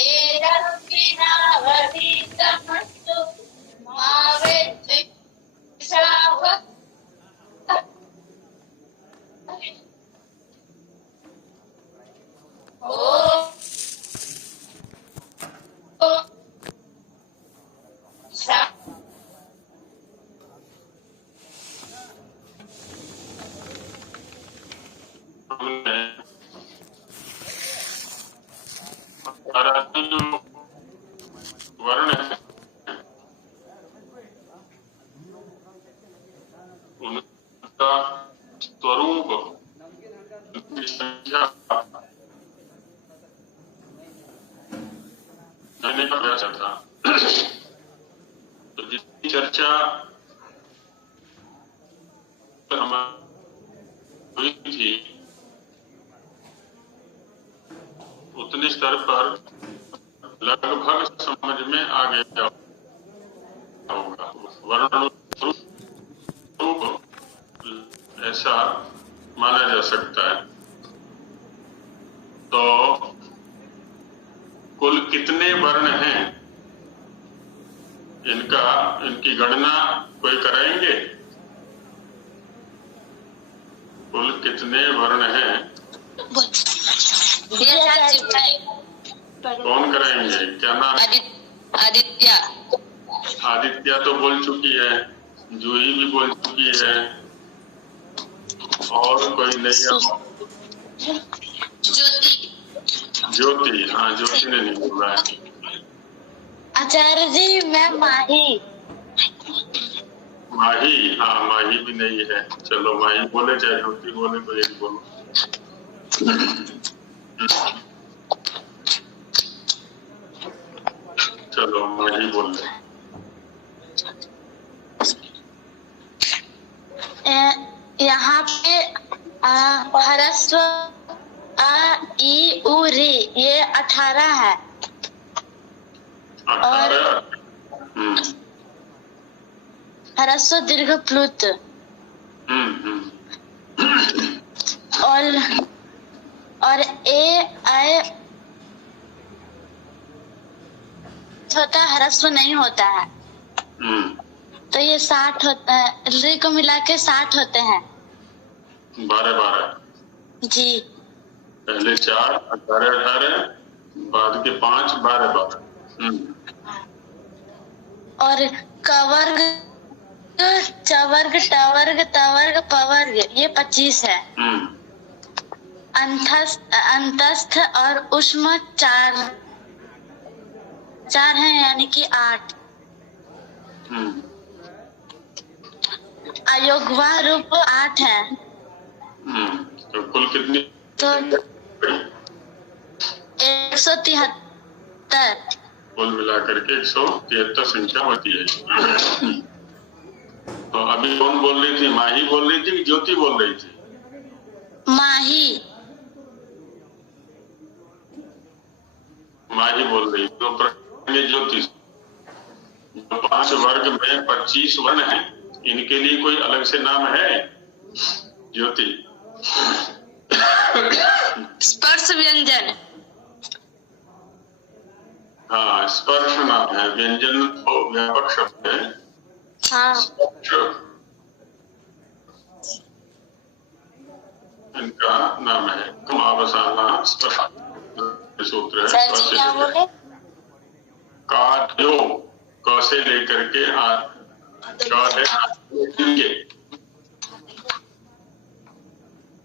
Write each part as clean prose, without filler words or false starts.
तेरस्मिनावधीतमस्तु मा वेद्विषावः वर्ण है उनका स्वरूप उनकी संख्या मैंने का व्यास था। तो जितनी चर्चा हुई थी उतने स्तर पर लगभग समझ में आ गया होगा। वर्ण रूप ऐसा माना जा सकता है। तो कुल कितने वर्ण हैं इनकी गणना कोई कराएंगे? कुल कितने वर्ण हैं कौन कराएंगे? क्या नाम? आदित्य। आदित्य तो बोल चुकी है, जूही भी बोल चुकी है, और कोई नहीं? ज्योति। हाँ, ज्योति ने नहीं बोला है। आचार्य जी मैं माही। हाँ, माही भी नहीं है। चलो माही बोले चाहे ज्योति बोले, तो यही बोलो। चलो माही बोल रहे। यहाँ पे ह्रस्व आ ई उ री ये 18 है। 18। ह्रस्व दीर्घ प्लुत और ए आय होता है, ह्रस्व नहीं होता है। तो ये 60 होता है, री को मिला के 60 होते हैं। 12 जी। पहले 4 18 18, बाद के 5 12 और कवर्ग चवर्ग टवर्ग तवर्ग पवर्ग ये 25 है। अंतस्थ और उष्म 4 हैं, यानी कि 8। अयोगवा रूप 8 है। तो कुल कितनी? तो 173। कुल मिलाकर के 173 संख्या होती है। तो अभी कौन बोल रही थी? माही बोल रही थी कि ज्योति बोल रही थी? माही बोल रही। तो ज्योति 5 वर्ग में 25 वर्ण हैं, इनके लिए कोई अलग से नाम है? ज्योति? स्पर्श व्यंजन। हाँ, स्पर्श नाम है। व्यंजन तो व्यापक शब्द है। हाँ। इनका नाम है कमावसाना स्पर्श सूत्र है। काद्यो क से लेकर के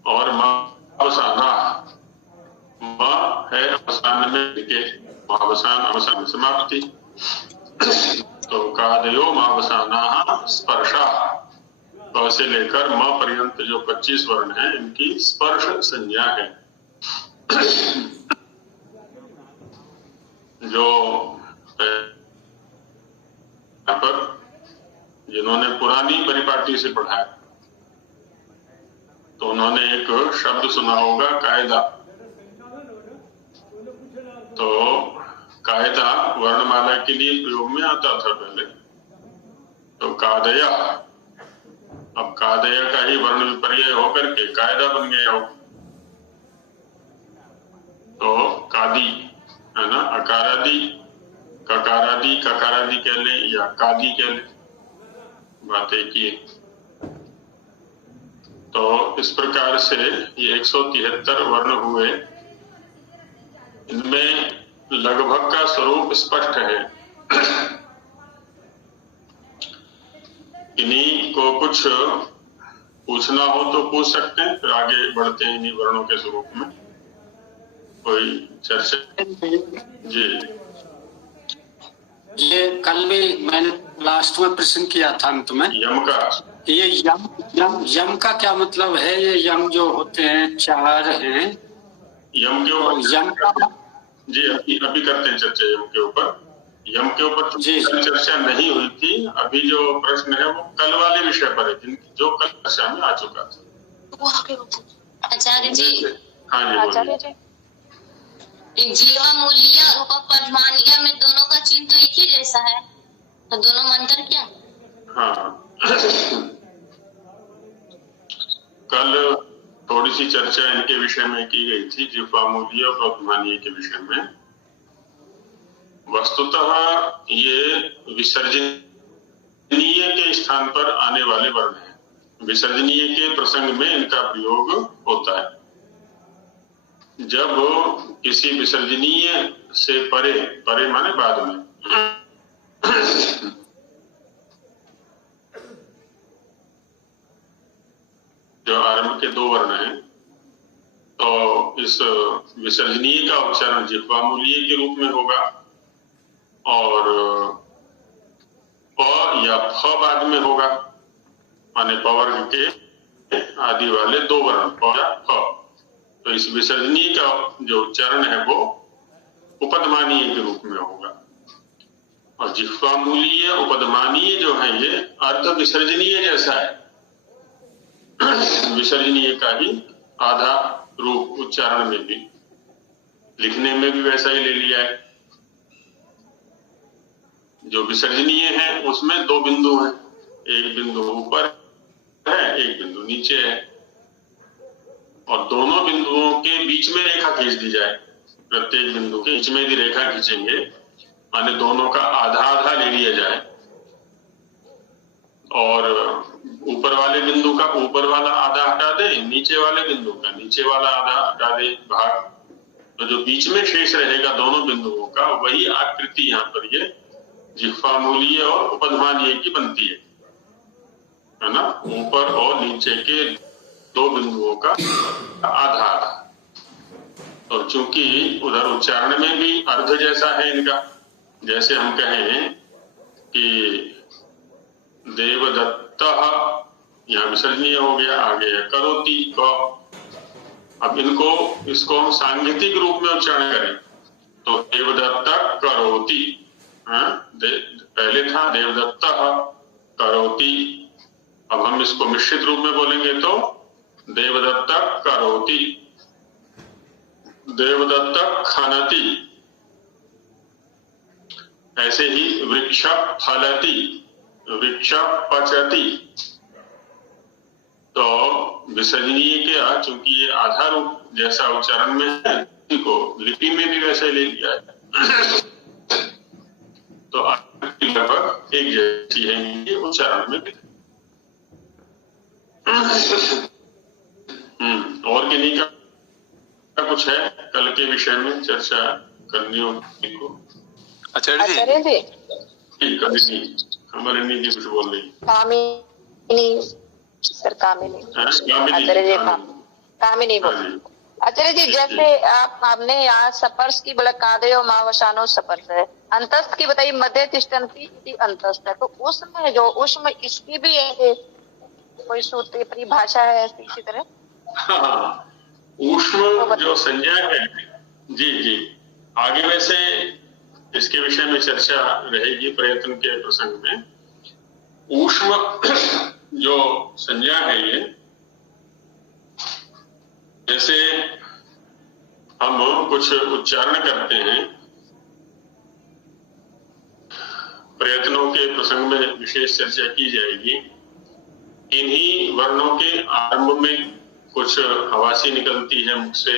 और अवसाना म है अवसान में के अवसान समाप्ति। तो कादयो मावसाना स्पर्शा क से लेकर म पर्यंत जो 25 वर्ण हैं इनकी स्पर्श संज्ञा है। जो पर जिन्होंने पुरानी परिपाटी से पढ़ा है तो उन्होंने एक शब्द सुना होगा, कायदा। तो कायदा वर्णमाला के लिए प्रयोग में आता था पहले। तो कादया, अब कादया का ही वर्ण विपर्यय होकर के कायदा बन गया हो। तो कादी है ना, अकारादि, ककारादि, ककारादि कह लें या कादि कह लें, बात एक ही है। तो इस प्रकार से ये 173 वर्ण हुए। इनमें लगभग का स्वरूप स्पष्ट है। इन्हीं को कुछ पूछना हो तो पूछ सकते हैं, फिर आगे बढ़ते हैं इन्हीं वर्णों के स्वरूप में। कोई चर्चा? जी, ये कल भी मैंने लास्ट में प्रश्न किया था अंत में, यम का, ये यम का क्या मतलब है? ये यम जो होते हैं 4 हैं, यम के ऊपर यम का जी अभी करते हैं चर्चा यम के ऊपर। यम के ऊपर चर्चा नहीं हुई थी। अभी जो प्रश्न है वो कल वाले विषय पर है, जो कल चर्चा में आ चुका था। आचार्य जी, हाँ जी, आचार्य जी, जीवामूल्य और उपपद्मानीय में दोनों का चिन्ह तो एक ही जैसा है, तो दोनों में अंतर क्या? हाँ कल थोड़ी सी चर्चा इनके विषय में की गई थी, जीवामूल्य और उपपद्मानीय के विषय में। वस्तुतः ये विसर्जनीय के स्थान पर आने वाले वर्ण हैं। विसर्जनीय के प्रसंग में इनका प्रयोग होता है। जब किसी विसर्जनीय से परे, परे माने बाद में, जो आरंभ के 2 वर्ण हैं, तो इस विसर्जनीय का उच्चारण जिह्वामूलीय के रूप में होगा और प या फ बाद में होगा, माने पवर्ग के आदि वाले 2 वर्ण प या फ। तो इस विसर्जनीय का जो उच्चारण है वो उपपद्मानीय के रूप में होगा। और जिह्वामूलीय उपपद्मानीय जो है ये अर्ध विसर्जनीय जैसा है। विसर्जनीय का ही आधा रूप उच्चारण में भी, लिखने में भी वैसा ही ले लिया है। जो विसर्जनीय है उसमें 2 बिंदु हैं, एक बिंदु ऊपर है, एक बिंदु नीचे है, और दोनों बिंदुओं के बीच में रेखा खींच दी जाए। प्रत्येक बिंदु के बीच में भी रेखा खींचेंगे, माने दोनों का आधा आधा ले लिया जाए, और ऊपर वाले बिंदु का ऊपर वाला आधा हटा दे, नीचे वाले बिंदु का नीचे वाला आधा हटा दे भाग, तो जो बीच में शेष रहेगा दोनों बिंदुओं का, वही आकृति यहाँ पर ये जिह्वामूलीय और उपपद्मानीय की बनती है ना। ऊपर और नीचे के 2 बिंदुओं का आधा आधा। और चूंकि उधर उच्चारण में भी अर्ध जैसा है इनका, जैसे हम कहें कि देवदत्त, यहाँ विसर्जनीय हो गया, आगे करोति क। अब इसको हम सांगीतिक रूप में उच्चारण करें तो देवदत्त करोति, पहले था देवदत्त करोति। अब हम इसको मिश्रित रूप में बोलेंगे तो देवदत्त करोति, देवदत्त खनति। ऐसे ही वृक्ष फलति, वृक्ष पचति। तो विसर्जनीय के चूंकि ये आधा रूप जैसा उच्चारण में है, इनको लिपि में भी वैसे ले लिया है। तो लगभग एक जैसी है ये उच्चारण में भी। और किन्हीं का कुछ है कल के विषय में चर्चा करनी हो को? आचार्य जी, कमलिनी जी कुछ बोल रही। कामिनी सर, कामिनी आचार्य जी, कामिनी बोल। आचार्य जी, जैसे आपने यहाँ सपर्श की बोला, कादयो मावसानो सपर्श है, अंतस्थ की बताइए मध्य तिष्ठन्ति अंतस्थ है, तो उसमें जो उसमें इसकी भी है कोई सूत्र परिभाषा है ऐसी इसी तरह? हाँ, ऊष्म जो संज्ञा है, जी जी, आगे वैसे इसके विषय में चर्चा रहेगी प्रयत्न के प्रसंग में। ऊष्म जो संज्ञा है ये, जैसे हम कुछ उच्चारण करते हैं, प्रयत्नों के प्रसंग में विशेष चर्चा की जाएगी। इन्हीं वर्णों के आरंभ में कुछ हवासी निकलती है मुख से,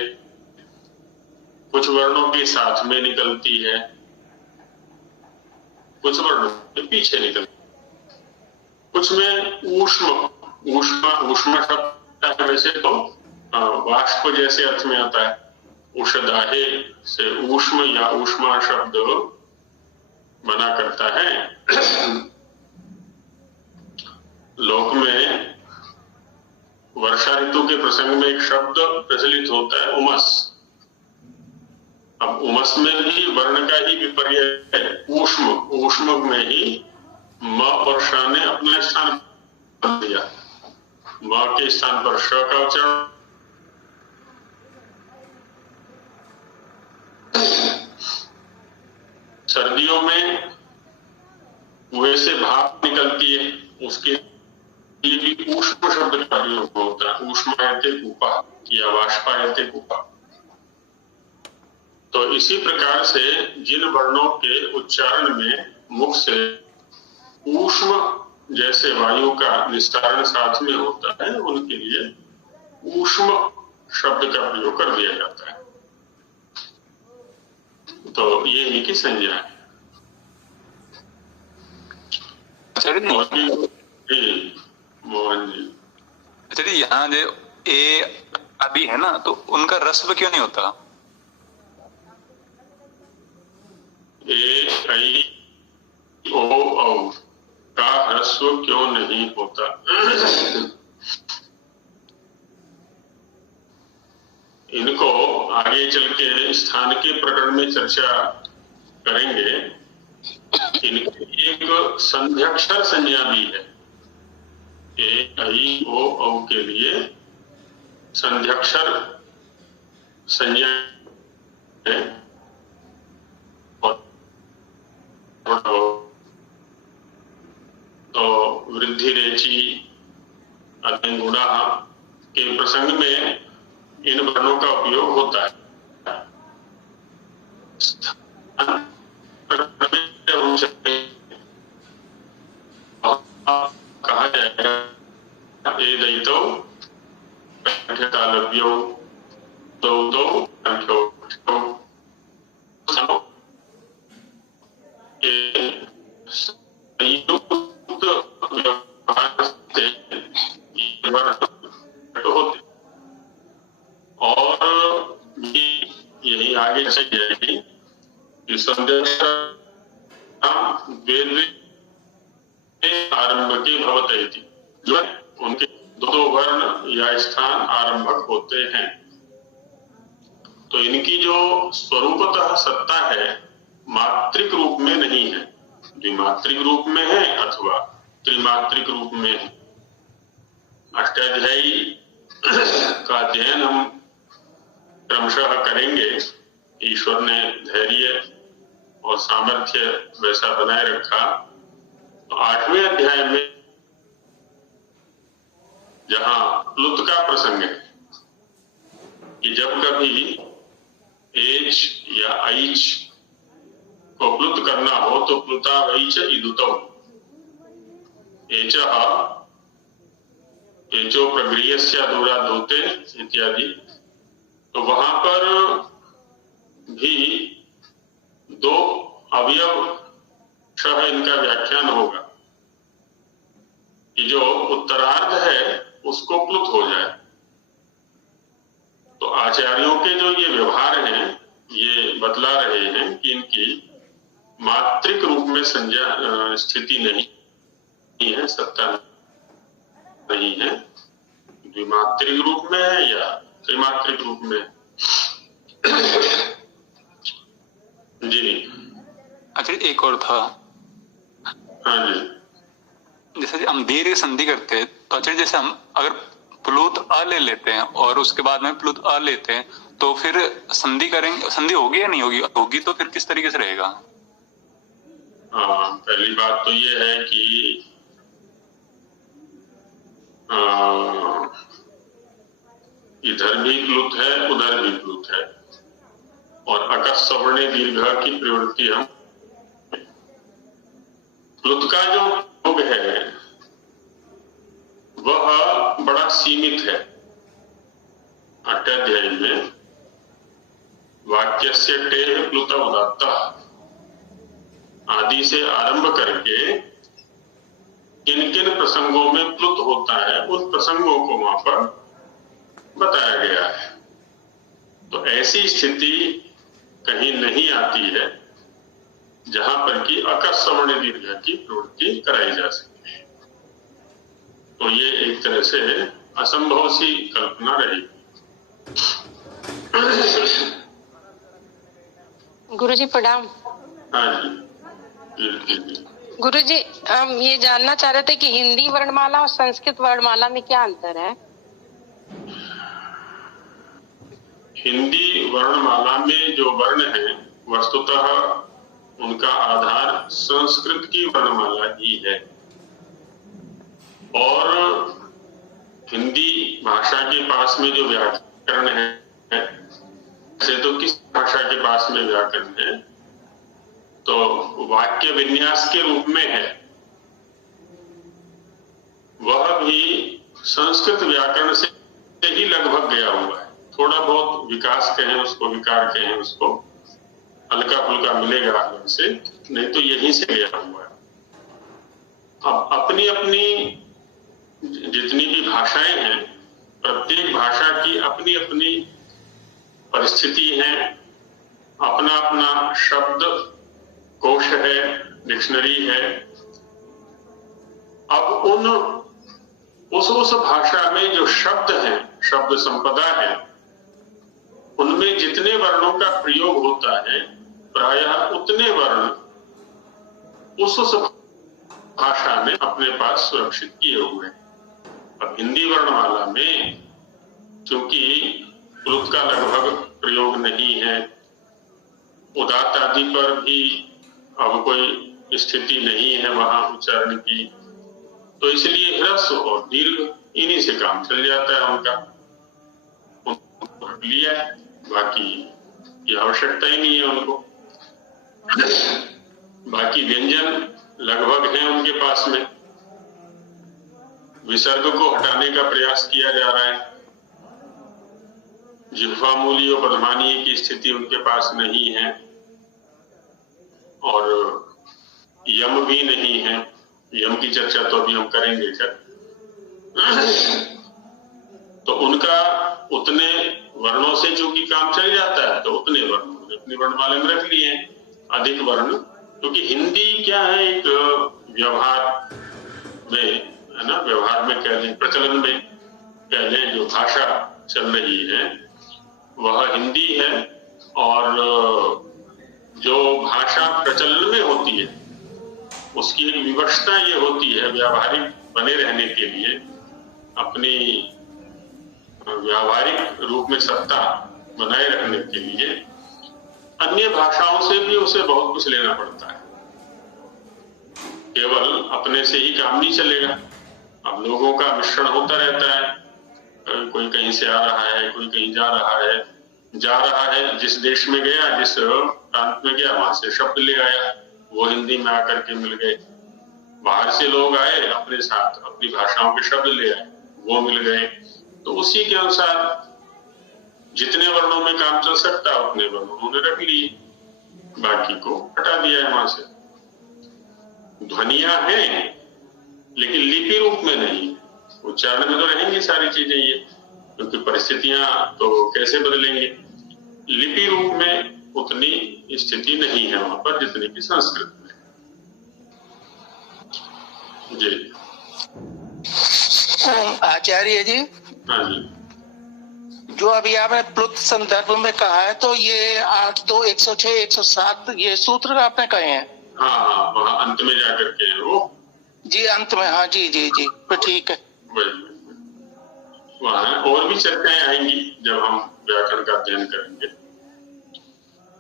कुछ वर्णों के साथ में निकलती है, कुछ वर्णों के पीछे निकलती है। कुछ में ऊष्मा शब्द है, वैसे तो वाष्प जैसे अर्थ में आता है। उषदाहे से ऊष्म या ऊष्मा शब्द बना करता है। लोक में वर्षा ऋतु के प्रसंग में एक शब्द प्रचलित होता है, उमस। अब उमस में भी वर्ण का ही विपर्य है, ऊष्म में ही म और श ने अपना स्थान बदल दिया। म के स्थान पर श का उच्चारण। सर्दियों में कुएं से भाप निकलती है, उसके लिए भी ऊष्म शब्द का प्रयोग होता है। ऊष्मायते कूपा या वाष्पायते कूपा। तो इसी प्रकार से जिन वर्णों के उच्चारण में मुख से ऊष्म जैसे वायु का निस्तारण साथ में होता है, उनके लिए ऊष्म शब्द का प्रयोग कर दिया जाता है। तो ये इनकी संज्ञा है। मोहन जी, अच्छा जी, यहाँ जो ए आदि है ना, तो उनका रस्व क्यों नहीं होता? ए आई ओ औ का ह्रस्व क्यों नहीं होता? इनको आगे चल के स्थान के प्रकरण में चर्चा करेंगे। इनकी एक संध्यक्षर संज्ञा भी है। ए आई ओ औ के लिए संध्यक्षर संज्ञा है। तो वृद्धि रेची अतिगुणा के प्रसंग में इन वर्णों का उपयोग होता है। कहा जाएगा ए दैतो तालव्यो दो और यही आगे से जाएगी कि संदेश वेद आरंभ की भवते थी, जो उनके दो वर्ण या स्थान आरंभक होते हैं। तो इनकी जो स्वरूपतः सत्ता है मात्रिक रूप में नहीं है, द्विमात्रिक रूप में है अथवा त्रिमात्रिक रूप में है। अष्टाध्यायी का अध्ययन हम क्रमशः करेंगे। ईश्वर ने धैर्य और सामर्थ्य वैसा बनाए रखा। तो 8वें अध्याय में जहां प्लुत का प्रसंग है कि जब कभी एच या ऐच को प्लुत करना हो तो प्लुता वैच इदुतो एचो प्रगृह्यस्य दूराद् होते इत्यादि। तो वहां पर भी दो अवयव शह इनका व्याख्यान होगा कि जो उत्तरार्ध है उसको प्लुत हो जाए। तो आचार्यों के जो ये व्यवहार हैं ये बतला रहे हैं कि इनकी मात्रिक रूप में संज्ञा स्थिति नहीं है, सत्ता नहीं है। द्विमात्रिक रूप में है या त्रिमात्रिक रूप में। जी अच्छा, एक और था। हाँ जी, जैसे हम दीर्घ संधि करते हैं तो अच्छा, जैसे हम अगर प्लुत अ ले लेते हैं और उसके बाद में प्लुत अ लेते हैं तो फिर संधि करेंगे, संधि होगी या नहीं होगी? होगी तो फिर किस तरीके से रहेगा? पहली बात तो ये है कि इधर भी प्लुत है उधर भी प्लुत है और अकस सवर्णे दीर्घ की प्रवृत्ति हम प्लुत का जो योग है वह बड़ा सीमित है। अष्टाध्यायी में वाक्यस्य टेः प्लुत उदात्तः आदि से आरंभ करके किन किन प्रसंगों में प्लुत होता है उन प्रसंगों को वहां पर बताया गया है। तो ऐसी स्थिति कहीं नहीं आती है जहां पर कि अकस्मण दीर्घ की प्रवृत्ति कराई जा सके। तो ये एक तरह से असंभव सी कल्पना रहेगी। गुरुजी प्रणाम। हाँ जी। गुरुजी, हम ये जानना चाह रहे थे कि हिंदी वर्णमाला और संस्कृत वर्णमाला में क्या अंतर है? हिंदी वर्णमाला में जो वर्ण है वस्तुतः उनका आधार संस्कृत की वर्णमाला ही है, और हिंदी भाषा के पास में जो व्याकरण है ऐसे तो किस भाषा के पास में व्याकरण है तो वाक्य विन्यास के रूप में है, वह भी संस्कृत व्याकरण से ही लगभग गया हुआ है। थोड़ा बहुत विकास कहें उसको, विकार कहें उसको, हल्का फुल्का मिलेगा अलग से, नहीं तो यहीं से गया हुआ है। अब अपनी अपनी जितनी भी भाषाएं हैं, प्रत्येक भाषा की अपनी अपनी परिस्थिति है, अपना अपना शब्द कोश है, डिक्शनरी है। अब उस भाषा में जो शब्द हैं, शब्द संपदा है, उनमें जितने वर्णों का प्रयोग होता है प्रायः उतने वर्ण उस भाषा में अपने पास सुरक्षित किए हुए हैं। अब हिंदी वर्णमाला में चूंकि प्लुत का लगभग प्रयोग नहीं है, उदात्त आदि पर भी अब कोई स्थिति नहीं है वहां उच्चारण की, तो इसलिए ह्रस्व और दीर्घ इन्हीं से काम चल जाता है उनका, लिया है, बाकी की आवश्यकता ही नहीं है उनको। बाकी व्यंजन लगभग हैं उनके पास में, विसर्ग को हटाने का प्रयास किया जा रहा है, जिह्वामूली और बदमानीय की स्थिति उनके पास नहीं है, और यम भी नहीं है। यम की चर्चा तो अभी हम करेंगे सर। तो उनका उतने वर्णों से चूंकि काम चल जाता है तो उतने वर्ण अपनी वर्णमाला में रख लिए हैं, अधिक वर्ण, क्योंकि हिंदी क्या है, एक व्यवहार में है ना, व्यवहार में कह लें, प्रचलन में कह लें, जो भाषा चल रही है वह हिंदी है, और जो भाषा प्रचलन में होती है उसकी एक विवशता ये होती है, व्यावहारिक बने रहने के लिए, अपनी व्यावहारिक रूप में सत्ता बनाए रखने के लिए अन्य भाषाओं से भी उसे बहुत कुछ लेना पड़ता है, केवल अपने से ही काम नहीं चलेगा। अब लोगों का मिश्रण होता रहता है, कोई कहीं से आ रहा है, कोई कहीं जा रहा है, जिस देश में गया, जिस प्रांत में गया, वहां से शब्द ले आया, वो हिंदी में आकर के मिल गए। बाहर से लोग आए, अपने साथ अपनी भाषाओं के शब्द ले आए, वो मिल गए। तो उसी के अनुसार जितने वर्णों में काम चल सकता है उतने वर्ण उन्होंने रख लिए, बाकी को हटा दिया है वहां से। ध्वनियां हैं लेकिन लिपि रूप में नहीं, उच्चारण में तो रहेंगी सारी चीजें ये, क्योंकि परिस्थितियां तो कैसे बदलेंगे। लिपि रूप में उतनी स्थिति नहीं है वहां पर जितनी की संस्कृत में। जी आचार्य जी। हाँ जी। जो अभी आपने प्लुत संदर्भ में कहा है तो ये 8-2, 106, 107 ये सूत्र आपने कहे हैं? हाँ, वहाँ अंत में जाकर के है वो। जी अंत में, हाँ जी जी जी, तो ठीक है। वहाँ और भी चर्चाएं आएंगी जब हम व्याकरण का अध्ययन करेंगे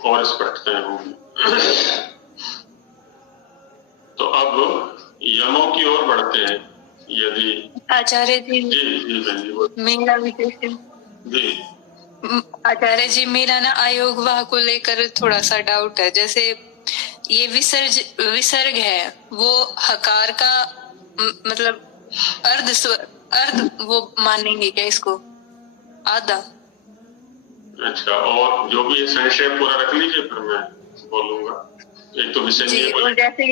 और स्पष्टताएं होंगी। तो अब यमों की ओर बढ़ते हैं। यदि आचार्य जी, जी मेरा विषय जी आचार्य जी, मेरा ना अयोगवाह को लेकर थोड़ा सा डाउट है। जैसे ये विसर्ग है, वो हकार का मतलब अर्ध वो मानेंगे क्या इसको? आधा अच्छा, और जो भी संशय पूरा रख लीजिए, फिर मैं बोलूंगा। एक तो विषय जी, और जैसे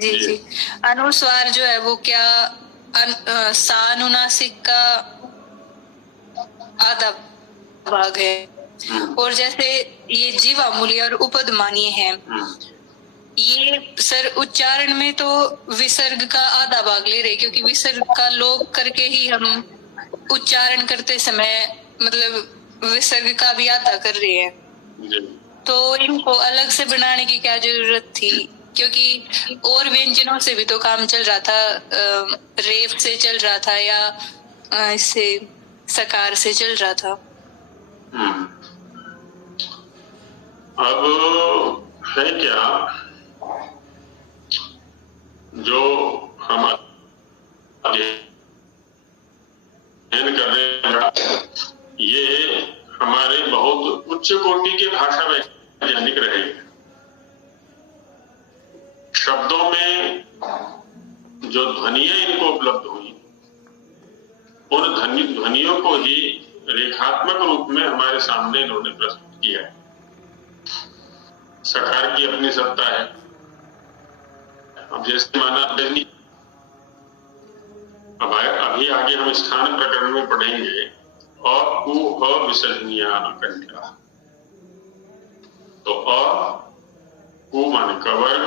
जी अनुस्वार जो है वो क्या सानुनासिक का आधा भाग है, और जैसे ये जीवामूली और उपदमानीय है, ये सर उच्चारण में तो विसर्ग का आधा भाग ले रहे, क्योंकि विसर्ग का लोप करके ही हम उच्चारण करते समय मतलब विसर्ग का भी आधा कर रहे हैं। तो इनको अलग से बनाने की क्या जरूरत थी, क्योंकि और व्यंजनों से भी तो काम चल रहा था, रेफ से चल रहा था या इससे सकार से चल रहा था। अब है क्या, जो हम अध्ययन कर रहे हैं ये हमारे बहुत उच्च कोटि के भाषा वैज्ञानिक रहे। शब्दों में जो ध्वनियां इनको उपलब्ध हुई, उन ध्वनियों को ही रेखात्मक रूप में हमारे सामने इन्होंने प्रस्तुत किया है। सकार की अपनी सत्ता है। अब जैसे माना अब अभी आगे हम स्थान प्रकरण में पढ़ेंगे और विसर्जनीय कंठा। तो कु माने कवर,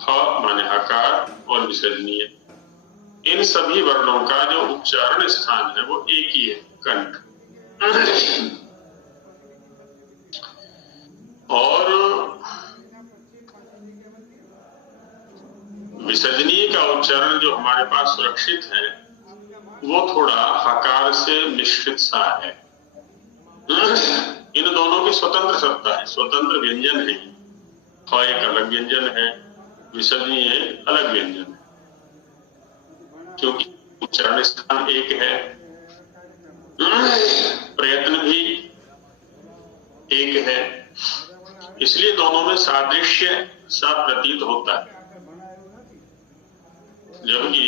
ह माने हकार और विसर्जनीय, इन सभी वर्णों का जो उच्चारण स्थान है वो एक ही है, कंठ। और विसर्जनीय का उच्चारण जो हमारे पास सुरक्षित है वो थोड़ा हकार से मिश्रित सा है। इन दोनों की स्वतंत्र सत्ता है, स्वतंत्र व्यंजन है। ख एक अलग व्यंजन है, विसर्जनीय एक अलग व्यंजन है, क्योंकि उच्चारण स्थान एक है, प्रयत्न भी एक है, इसलिए दोनों में सादृश्य सा प्रतीत होता है। जबकि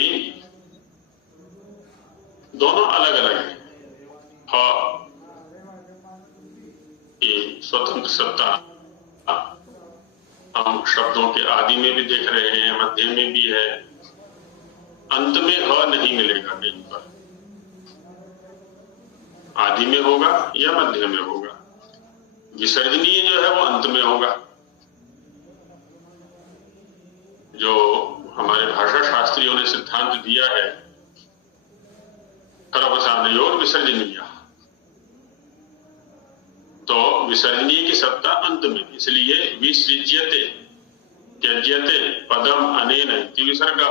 दोनों अलग अलग हैं। स्वतंत्र सत्ता हम शब्दों के आदि में भी देख रहे हैं, मध्य में भी है, अंत में ह नहीं मिलेगा कहीं पर। आदि में होगा या मध्य में होगा। विसर्जनीय जो है वो अंत में होगा। जो हमारे भाषा शास्त्रियों ने सिद्धांत दिया है खरवसानयोर विसर्जनीय, तो विसर्जनीय की सत्ता अंत में, इसलिए विसृज्यते त्यज्यते पदम अनेन इति विसर्गा,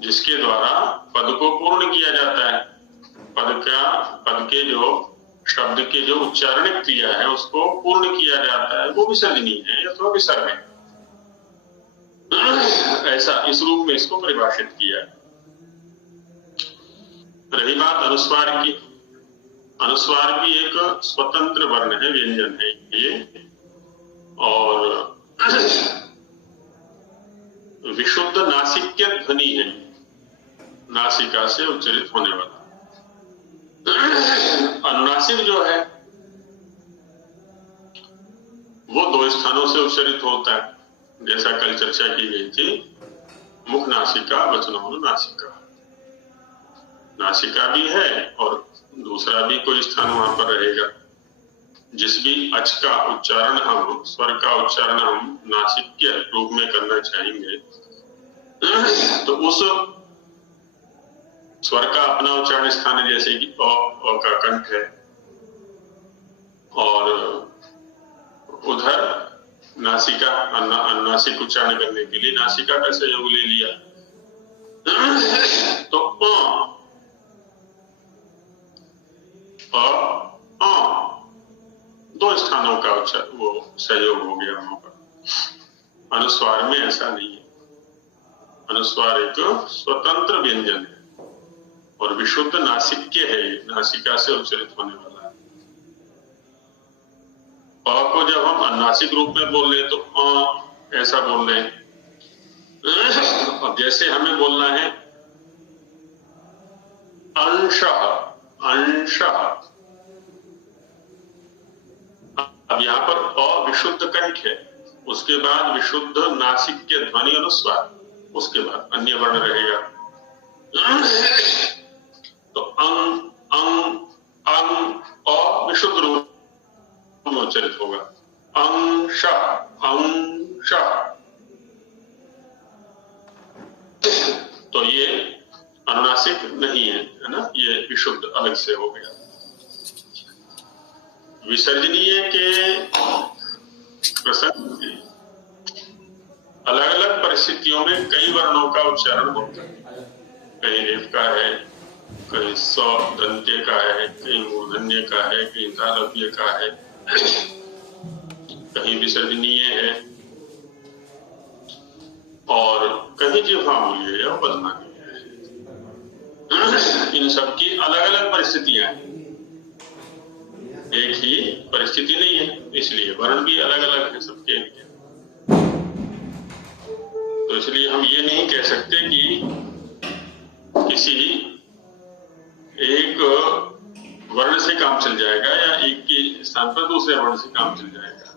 जिसके द्वारा पद को पूर्ण किया जाता है। पद के जो शब्द के जो उच्चारण क्रिया है उसको पूर्ण किया जाता है, वो विसर्जनीय है अथवा विसर्ग है। ऐसा इस रूप में इसको परिभाषित किया है। रही बात अनुस्वार की, अनुस्वार भी एक स्वतंत्र वर्ण है, व्यंजन है ये, और विशुद्ध नासिक्य ध्वनि है, नासिका से उच्चरित होने वाला। अनुनासिक जो है वो दो स्थानों से उच्चरित होता है, जैसा कल चर्चा की गई थी, मुख नासिका वचनानुनासिका। नासिका भी है और दूसरा भी कोई स्थान वहां पर रहेगा। जिस भी अच का उच्चारण हम, स्वर का उच्चारण हम नासिक्य रूप में करना चाहेंगे तो उस स्वर का अपना उच्चारण स्थान है, जैसे कि अ का कंठ है, और उधर नासिका अनुनासिक उच्चारण करने के लिए नासिका का सहयोग ले लिया। तो दो स्थानों का उच्चारण वो सहयोग हो गया वहां पर। अनुस्वार में ऐसा नहीं है। अनुस्वार एक स्वतंत्र व्यंजन है और विशुद्ध नासिक्य है, नासिका से उच्चरित होने वाला है। अ को जब हम अनुनासिक रूप में बोल रहे तो ऐसा बोल रहे हैं। अब जैसे हमें बोलना है अंशः, अंशः, विशुद्ध कंठ है, उसके बाद विशुद्ध नासिक के ध्वनि अनुस्वार, उसके बाद अन्य वर्ण रहेगा। तो अंग अंग अंग और विशुद्ध रूप में उच्चारित होगा। अंश अंश, तो ये अनुनासिक नहीं है ना, ये विशुद्ध अलग से हो गया। विसर्जनीय के प्रसंग में अलग अलग परिस्थितियों में कई वर्णों का उच्चारण होता है। कहीं रेफ का है, कहीं सौ दंत्य का है, कहीं मूर्धन्य का है, कहीं तालव्य का है, कहीं विसर्जनीय है और कहीं जिह्वामूलीय या उपध्मानीय है। इन सबकी अलग अलग परिस्थितियां हैं, एक ही परिस्थिति नहीं है, इसलिए वर्ण भी अलग अलग है सबके लिए। तो इसलिए हम ये नहीं कह सकते कि किसी एक वर्ण से काम चल जाएगा या एक के स्थान पर दूसरे वर्ण से काम चल जाएगा।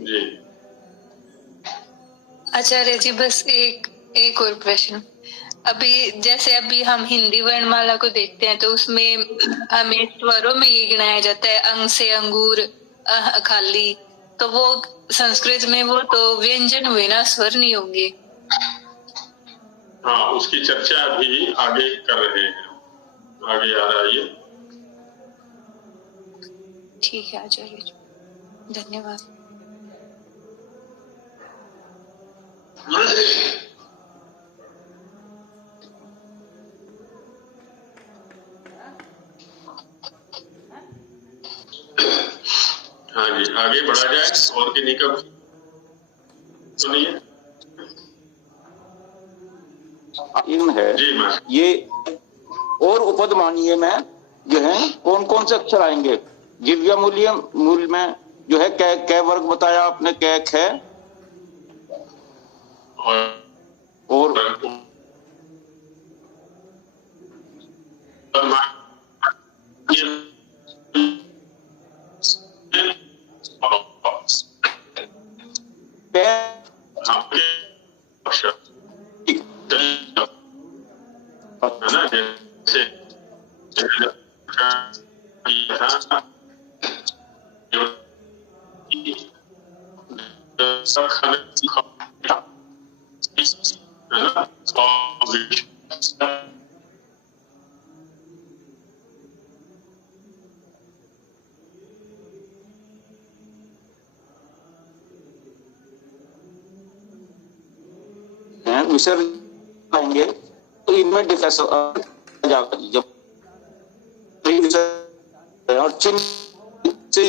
जी आचार्य जी, बस एक और प्रश्न। अभी हम हिंदी वर्णमाला को देखते हैं तो उसमें हमें स्वरों में ये गिनाया जाता है, अंग से अंगूर, खाली। तो वो संस्कृत में वो तो व्यंजन हुए ना, स्वर नहीं होंगे। हाँ, उसकी चर्चा अभी आगे कर रहे हैं, आगे आ रहा है ये। ठीक है आचार्य जी, धन्यवाद। हाँ जी, आगे बढ़ा जाए और किन्हीं का सुनिए। है जी मैं ये और उपदमानीय में जो है कौन कौन से अक्षर आएंगे? जिह्वामूलीय मूल में जो है कै वर्ग बताया आपने, कै ख और विसर्जन आएंगे तो इनमें डिफेंस जब और चिन्ह से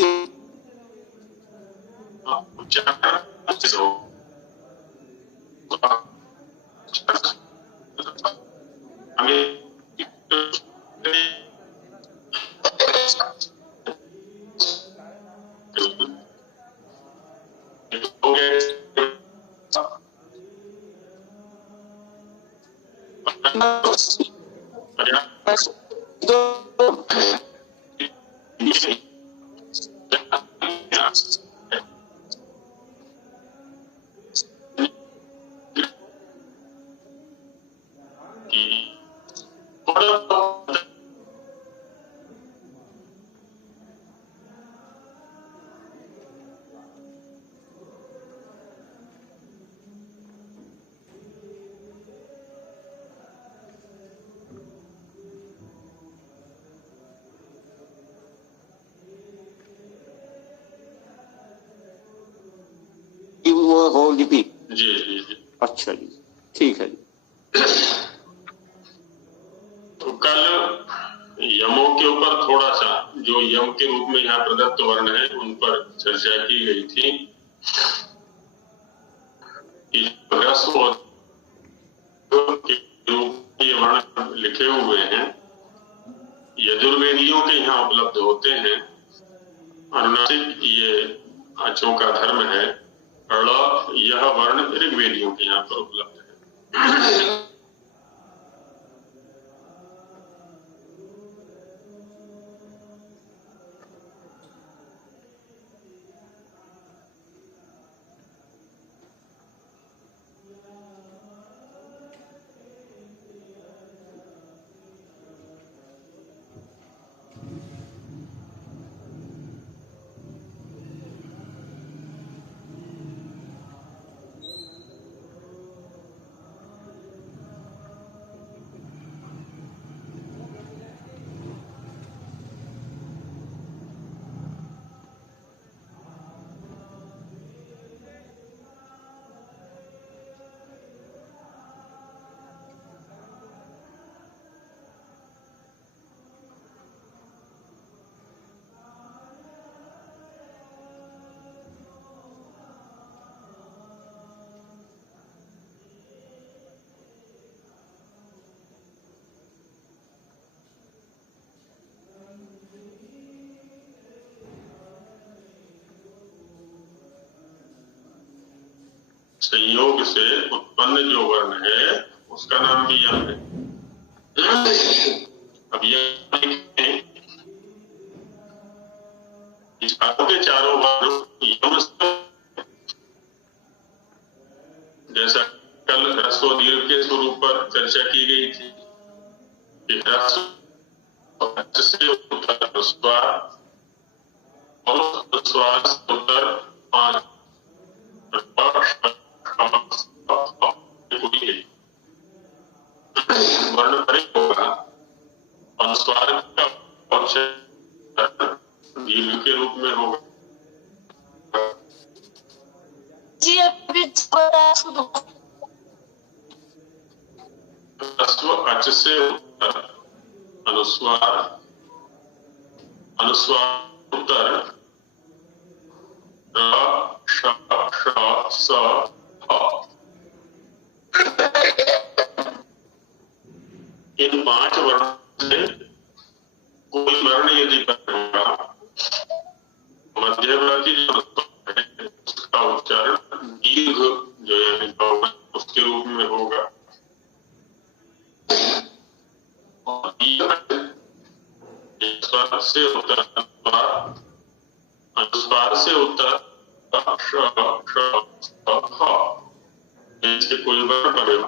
वो हो लिपि। जी जी जी, अच्छा जी, ठीक है जी। तो कल यमों के ऊपर थोड़ा सा, जो यम के रूप में यहाँ प्रदत्त वर्ण है, उन पर चर्चा की गई थी कि ह्रस्व और के रूप में ये वर्ण लिखे हुए हैं, यजुर्वेदियों के यहाँ उपलब्ध होते हैं। अनुनासिक ये आचों का धर्म है। यह वर्ण ऋग्वेदियों के यहाँ पर उपलब्ध है। संयोग से उत्पन्न जो वर्ण है उसका नाम भी यम है। अब यह चारों के चारों वर्ण यम से, जैसा कल ह्रस्व और दीर्घ के स्वरूप पर चर्चा की गई थी कि ह्रस्व से उत्तर अनुस्वार और अनुस्वार से उत्तर पांच वर्ण परिक होगा। अनुस्वार का उच्चारण दीर्घ के रूप में होगा। जी अभी ह्रस्व अच से उत्तर अनुस्वार, अनुस्वार उत्तर र श स ह। इन पांच वर्णों से कोई वर्ण यदि होगा, मध्यवर्ती जो है उसका उच्चारण दीर्घ जो है उसके रूप में होगा। और स्वर से उत्तर अनुस्वार, अनुस्वार से उत्तर श स ह, इससे कोई वर्ण बनेगा।